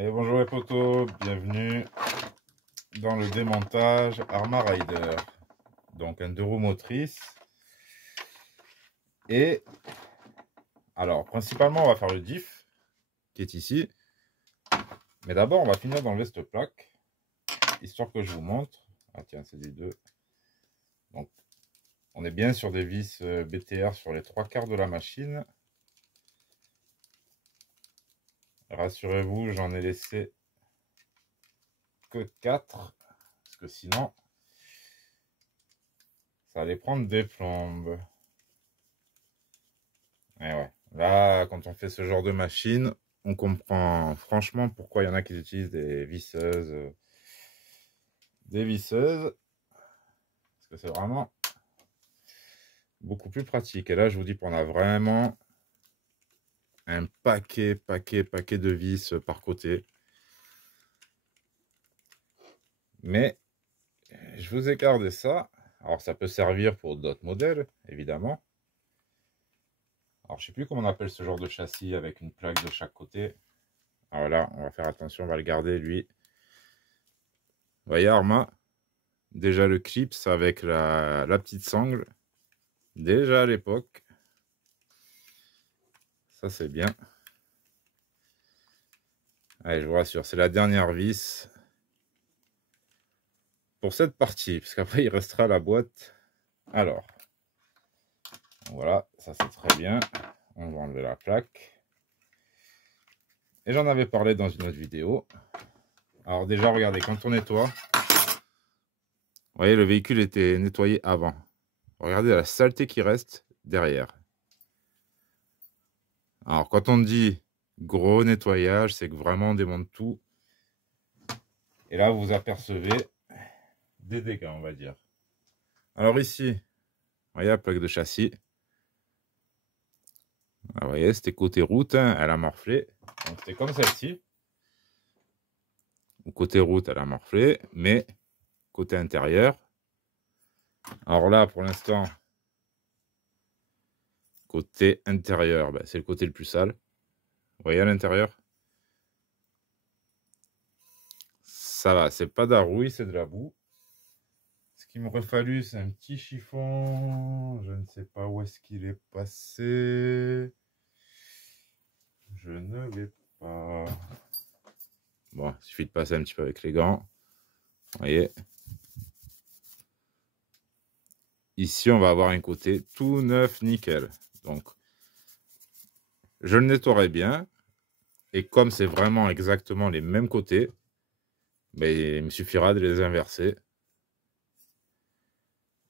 Et bonjour les potos, bienvenue dans le démontage Arma Rider. Donc un deux roues motrices. Et alors principalement on va faire le diff qui est ici. Mais d'abord on va finir d'enlever cette plaque, histoire que je vous montre. Ah tiens, c'est des deux. Donc on est bien sur des vis BTR sur les 3/4 de la machine. Rassurez-vous, j'en ai laissé que 4. Parce que sinon ça allait prendre des plombes. Et ouais, là, quand on fait ce genre de machine, on comprend franchement pourquoi il y en a qui utilisent des visseuses. Parce que c'est vraiment beaucoup plus pratique. Et là, je vous dis qu'on a vraiment un paquet de vis par côté. Mais je vous ai gardé ça. Alors, ça peut servir pour d'autres modèles, évidemment. Alors, je sais plus comment on appelle ce genre de châssis avec une plaque de chaque côté. Alors là, on va faire attention, on va le garder, lui. Vous voyez, Arma, déjà le clips avec la petite sangle. Déjà à l'époque. Ça, c'est bien. Allez, je vous rassure, c'est la dernière vis pour cette partie, parce qu'après, il restera la boîte. Alors, voilà, ça c'est très bien. On va enlever la plaque. Et j'en avais parlé dans une autre vidéo. Alors déjà, regardez, quand on nettoie, vous voyez, le véhicule était nettoyé avant. Regardez la saleté qui reste derrière. Alors, quand on dit gros nettoyage, c'est que vraiment on démonte tout. Et là, vous apercevez des dégâts, on va dire. Alors ici, vous voyez la plaque de châssis. Ah, vous voyez, c'était côté route, hein, elle a morflé. Donc c'était comme celle-ci. Côté route, elle a morflé, mais côté intérieur. Alors là, pour l'instant, côté intérieur, ben, c'est le côté le plus sale. Vous voyez à l'intérieur? Ça va, c'est pas de la rouille, c'est de la boue. Ce qu'il m'aurait fallu, c'est un petit chiffon. Je ne sais pas où est-ce qu'il est passé. Je ne l'ai pas. Bon, il suffit de passer un petit peu avec les gants. Vous voyez? Ici, on va avoir un côté tout neuf, nickel. Donc, je le nettoierai bien. Et comme c'est vraiment exactement les mêmes côtés, ben, il me suffira de les inverser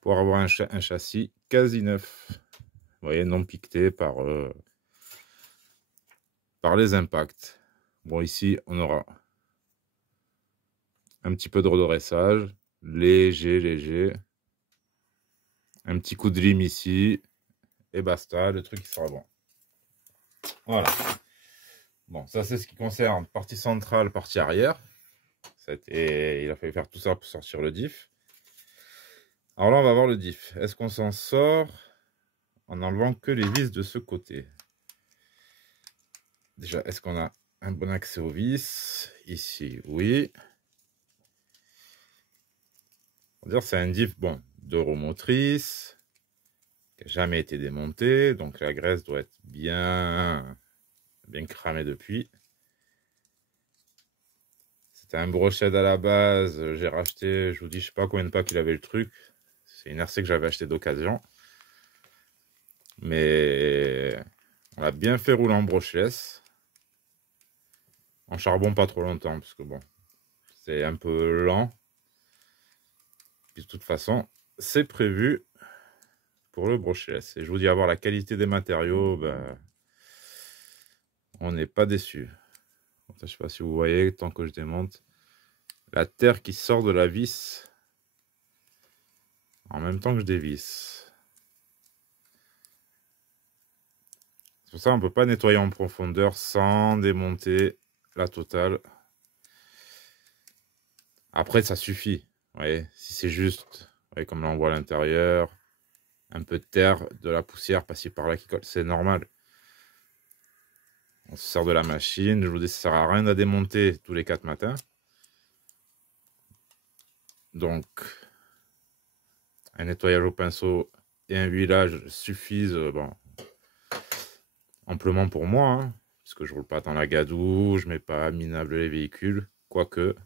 pour avoir un châssis quasi neuf. Vous voyez, non piqueté par les impacts. Bon, ici, on aura un petit peu de redressage, léger. Un petit coup de lime ici, et basta, le truc il sera bon. Voilà. Bon, ça c'est ce qui concerne partie centrale, partie arrière. Il a fallu faire tout ça pour sortir le diff. Alors là, on va voir le diff. Est-ce qu'on s'en sort en enlevant que les vis de ce côté? Déjà, est-ce qu'on a un bon accès aux vis? Ici, oui. On va dire c'est un diff, bon, deux roues motrices, qui n'a jamais été démonté, donc la graisse doit être bien cramée depuis. C'était un brochet à la base, j'ai racheté, je vous dis, je sais pas combien de packs il avait le truc. C'est une RC que j'avais acheté d'occasion. Mais on a bien fait rouler en brocheless. En charbon pas trop longtemps, parce que bon, c'est un peu lent. Puis de toute façon, c'est prévu pour le brocheless. Et je vous dis, avoir la qualité des matériaux, ben, on n'est pas déçu. Je sais pas si vous voyez, tant que je démonte, la terre qui sort de la vis en même temps que je dévisse. C'est pour ça qu'on ne peut pas nettoyer en profondeur sans démonter la totale. Après, ça suffit. Vous voyez, si c'est juste, vous voyez, comme là on voit à l'intérieur, un peu de terre, de la poussière par-ci par-là qui colle, c'est normal. On se sert de la machine. Je vous dis, ça sert à rien à démonter tous les 4 matins. Donc, un nettoyage au pinceau et un huilage suffisent bon, amplement pour moi, hein, parce que je roule pas dans la gadoue, je mets pas minable les véhicules, quoique.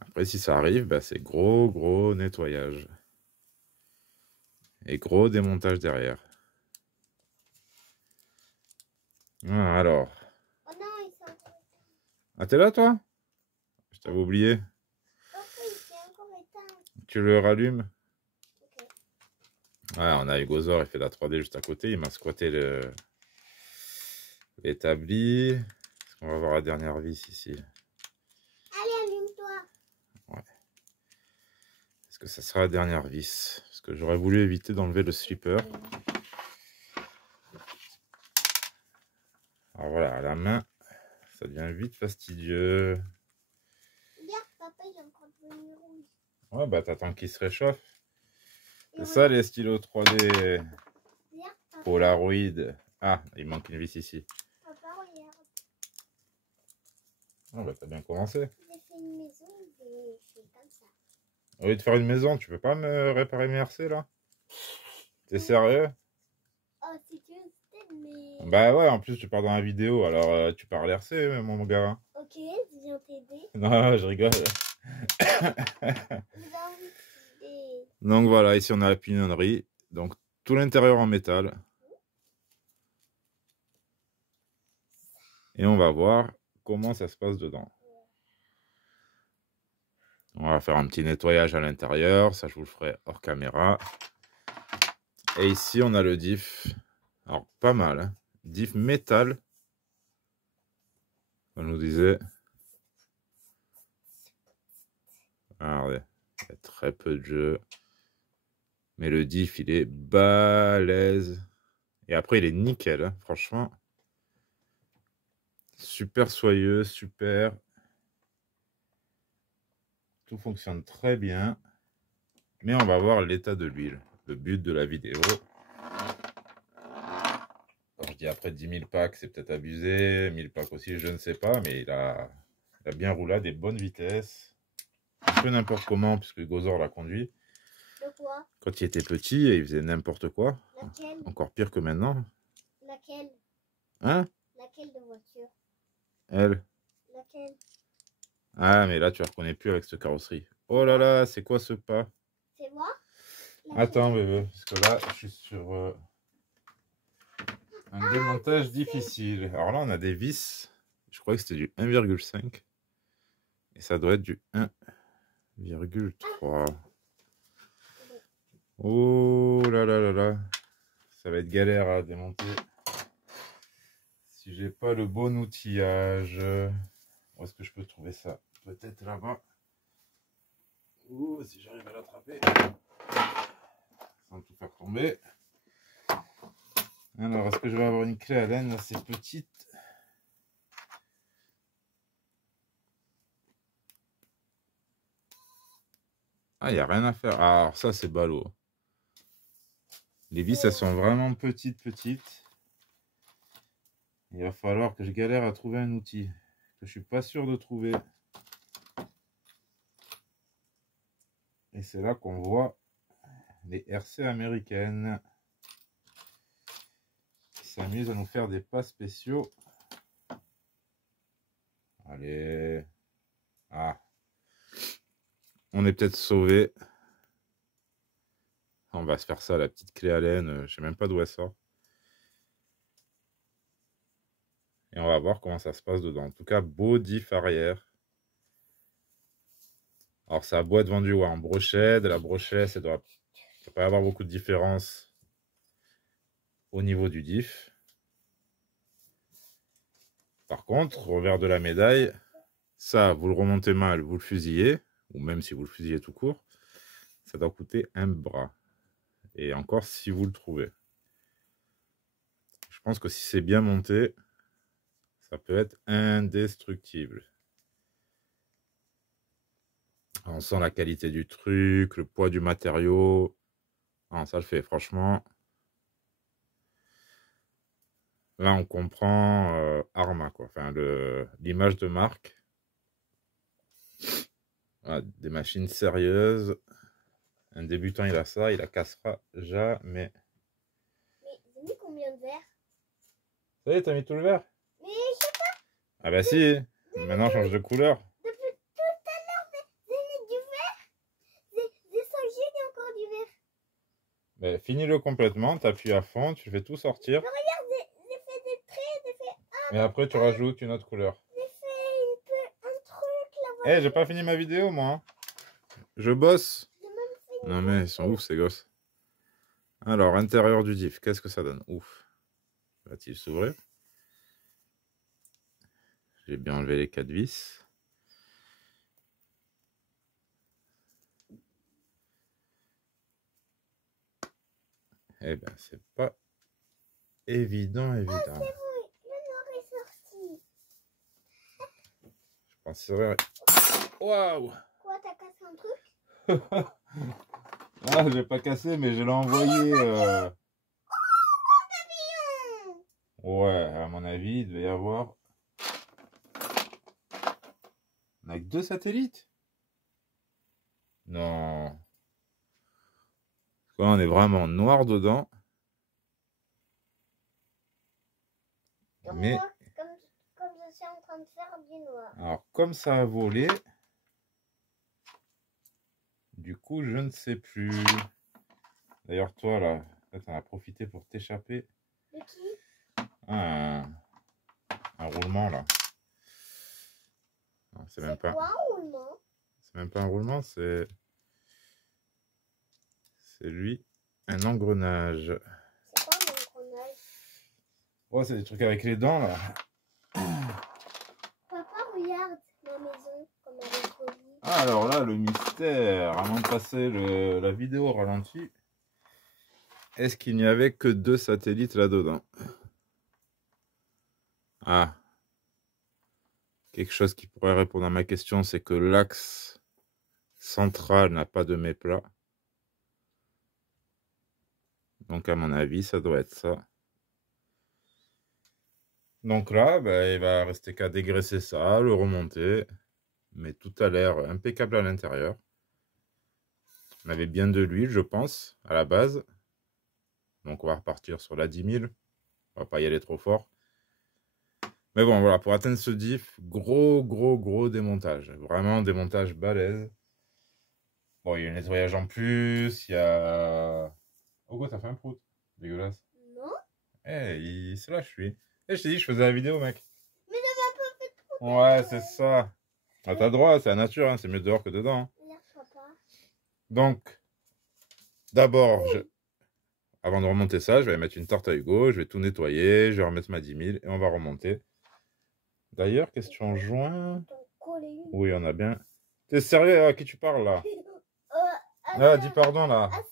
Après, si ça arrive, bah, c'est gros nettoyage. Et gros démontage derrière. Ah, alors. Oh non, ils sont encore éteints. Ah, t'es là, toi? Je t'avais oublié. Papa, il s'est encore éteint. Tu le rallumes? Ok. Ouais, on a Hugosor, il fait de la 3D juste à côté. Il m'a squatté l'établi. Est-ce qu'on va voir la dernière vis ici? Allez, allume-toi. Ouais. Est-ce que ça sera la dernière vis? Parce que j'aurais voulu éviter d'enlever le slipper. Alors voilà, à la main, ça devient vite fastidieux. Regarde, papa, il est encore devenu rouge. Ouais, bah t'attends qu'il se réchauffe. Et C'est ça les stylos 3D regarde, papa. Polaroid. Ah, il manque une vis ici. Papa, regarde. Ah bah t'as bien commencé. J'ai fait une maison, j'ai fait comme ça. Au lieu de faire une maison, tu peux pas me réparer mes RC là? T'es sérieux? Oh, c'est que c'était, mais... Bah ouais, en plus tu pars dans la vidéo, alors tu parles RC mon gars. Ok, je viens t'aider. Non, je rigole. Vous avez t'aider. Donc voilà, ici on a la pignonnerie. Donc tout l'intérieur en métal. Et on va voir comment ça se passe dedans. On va faire un petit nettoyage à l'intérieur. Ça, je vous le ferai hors caméra. Et ici, on a le diff. Alors, pas mal. Hein. Diff métal. On nous disait. Alors, regardez, il y a très peu de jeu. Mais le diff, il est balèze. Et après, il est nickel. Hein, franchement. Super soyeux, super. Tout fonctionne très bien. Mais on va voir l'état de l'huile. Le but de la vidéo. Alors, je dis après 10 000 packs, c'est peut-être abusé. 1000 packs aussi, je ne sais pas. Mais il a bien roulé à des bonnes vitesses. Un peu n'importe comment, puisque Gozor l'a conduit. De quoi? Quand il était petit, il faisait n'importe quoi. Laquelle? Encore pire que maintenant. Laquelle? Hein? Laquelle de voiture? Elle. Laquelle? Ah, mais là, tu ne reconnais plus avec cette carrosserie. Oh là là, c'est quoi ce pas? Fais voir. Attends, bébé, parce que là, je suis sur un démontage difficile. Alors là, on a des vis. Je croyais que c'était du 1,5. Et ça doit être du 1,3. Oh là là là là. Ça va être galère à démonter. Si j'ai pas le bon outillage. Où est-ce que je peux trouver ça? Peut-être là-bas. Ouh, si j'arrive à l'attraper. Sans tout faire tomber. Alors, est-ce que je vais avoir une clé à laine assez petite? Ah, il n'y a rien à faire. Ah, alors ça, c'est ballot. Les vis, elles sont vraiment petites. Il va falloir que je galère à trouver un outil que je suis pas sûr de trouver. Et c'est là qu'on voit les RC américaines qui s'amusent à nous faire des pas spéciaux. Allez. Ah. On est peut-être sauvé. On va se faire ça, la petite clé à laine. Je sais même pas d'où elle sort. Et on va voir comment ça se passe dedans. En tout cas, beau diff arrière. Alors, ça a beau être vendu ouais, en brochette. La brochette, ça doit pas y avoir beaucoup de différence au niveau du diff. Par contre, revers de la médaille, ça, vous le remontez mal, vous le fusillez, ou même si vous le fusillez tout court, ça doit coûter un bras. Et encore si vous le trouvez. Je pense que si c'est bien monté, ça peut être indestructible. On sent la qualité du truc, le poids du matériau. Non, ça le fait, franchement. Là, on comprend Arma, quoi. Enfin, l'image de marque. Voilà, des machines sérieuses. Un débutant, il a ça, il la cassera jamais. Mais j'ai mis combien de verres? Ça y est, t'as mis tout le vert? Mais je sais Ah bah si. Maintenant, change de couleur. depuis tout à l'heure, j'ai mis du vert. J'ai changé encore du vert. Mais finis-le complètement, t'appuies à fond, tu fais tout sortir. Mais regarde, j'ai fait des traits, j'ai fait Et après, tu rajoutes une autre couleur. j'ai fait un truc Eh, là-bas. j'ai pas fini ma vidéo, moi. Hein. Je bosse. J'ai même fait Non mais ils sont ouf, ces gosses. Alors, intérieur du diff, qu'est-ce que ça donne? Ouf. Va-t-il s'ouvrir? J'ai bien enlevé les 4 vis. Eh ben, c'est pas évident. c'est bon, le noir est sorti. Je penserais... Waouh! Quoi, t'as cassé un truc? Ah, j'ai pas cassé, mais je l'ai envoyé. Ouais, à mon avis, il devait y avoir... On a que 2 satellites? Non. Quoi, on est vraiment noir dedans. Comme Mais... moi, comme je suis en train de faire du noir. Alors, comme ça a volé... Du coup, je ne sais plus. D'ailleurs, toi, là, t'en as profité pour t'échapper. De qui? Ah, un roulement, là. C'est même pas... quoi un roulement? C'est même pas un roulement, c'est... C'est lui, un engrenage. C'est quoi un engrenage? Oh, c'est des trucs avec les dents, là. Papa, regarde ma maison, comme elle est jolie. Ah, alors là, le mystère, avant de passer la vidéo au ralenti, est-ce qu'il n'y avait que 2 satellites là-dedans? Ah. Quelque chose qui pourrait répondre à ma question, c'est que l'axe central n'a pas de méplat. Donc, à mon avis, ça doit être ça. Donc là, il va rester qu'à dégraisser ça, le remonter. Mais tout a l'air impeccable à l'intérieur. On avait bien de l'huile, je pense, à la base. Donc on va repartir sur la 10 000. On va pas y aller trop fort. Mais bon, voilà, pour atteindre ce diff, gros démontage. Vraiment démontage balèze. Bon, il y a un nettoyage en plus, il y a... Oh quoi, t'as fait un prout. Dégueulasse. Non? Eh, il se lâche, lui. Eh, je t'ai dit, je faisais la vidéo, mec. Mais ne m'a pas fait trop. Ouais, c'est ça. Ah, t'as le droit, c'est la nature, hein. C'est mieux dehors que dedans. Hein. Regarde, papa. Donc, d'abord, avant de remonter ça, je vais mettre une tarte à Hugo, je vais tout nettoyer, je vais remettre ma 10 000 et on va remonter. D'ailleurs, question joint. Oui, on a bien. T'es sérieux à qui tu parles là? Ah, dis pardon là. Ah,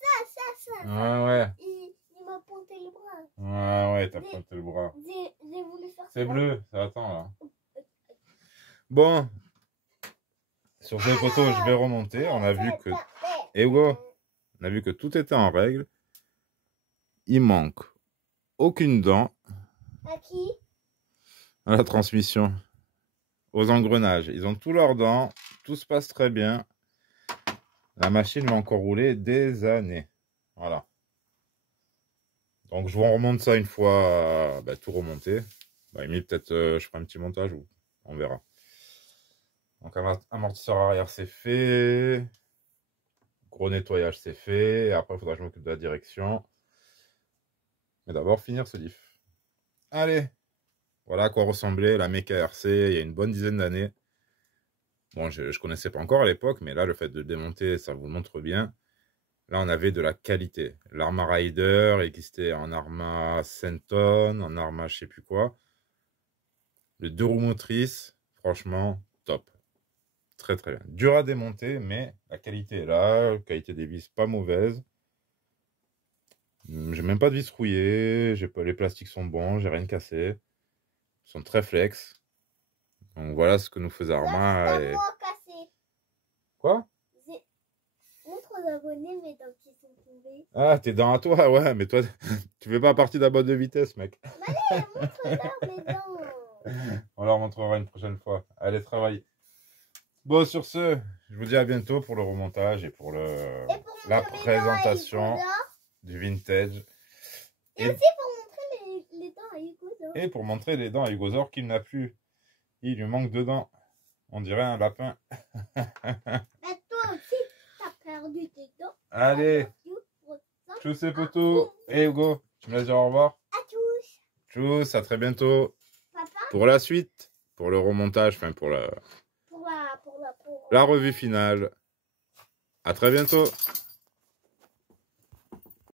ça. Ouais. Il m'a pointé le bras. Ouais, t'as pointé le bras. J'ai voulu faire ça. C'est bleu, ça attend là. Bon. Sur ces photos, je vais remonter. On a vu que... Hugo, on a vu que tout était en règle. Il manque aucune dent. À qui? À la transmission. Aux engrenages. Ils ont tous leurs dents. Tout se passe très bien. La machine va encore rouler des années. Voilà. Donc je vous remonte ça une fois tout remonté. Peut-être je ferai un petit montage ou on verra. Donc amortisseur arrière c'est fait. Gros nettoyage c'est fait. Et après il faudra que je m'occupe de la direction. Mais d'abord finir ce diff. Allez. Voilà à quoi ressemblait la Mecha RC il y a une bonne dizaine d'années. Bon, je ne connaissais pas encore à l'époque, mais là, le fait de le démonter, ça vous le montre bien. Là, on avait de la qualité. L'Arma Rider existait en Arma Centon, en Arma je sais plus quoi. Le 2 roues motrices, franchement, top. Très bien. Dur à démonter, mais la qualité est là. La qualité des vis, pas mauvaise. J'ai même pas de vis rouillées. Les plastiques sont bons, j'ai rien cassé. Ils sont très flex. Donc voilà ce que nous faisait Arma. C'est moi cassé. Quoi? Montre d'abonnés, mes dents qui sont tombées. Ah, tes dents à toi, ouais, mais toi, tu fais pas partie de la boîte de vitesse, mec. Allez, montre-leur mes dents. On leur montrera une prochaine fois. Allez, travaille. Bon, sur ce, je vous dis à bientôt pour le remontage et pour la présentation du vintage. Et aussi pour montrer les dents à Hugo. Et pour montrer les dents à Hugosaur qu'il n'a plus. Il lui manque 2 dents. On dirait un lapin. Mais toi aussi, t'as perdu tes dents. Allez, tchuss et potou. Et Hugo, tu me laisses dire au revoir. À tous. Tchuss, à très bientôt. Papa, Pour la suite, pour le remontage, enfin pour la revue finale. À très bientôt.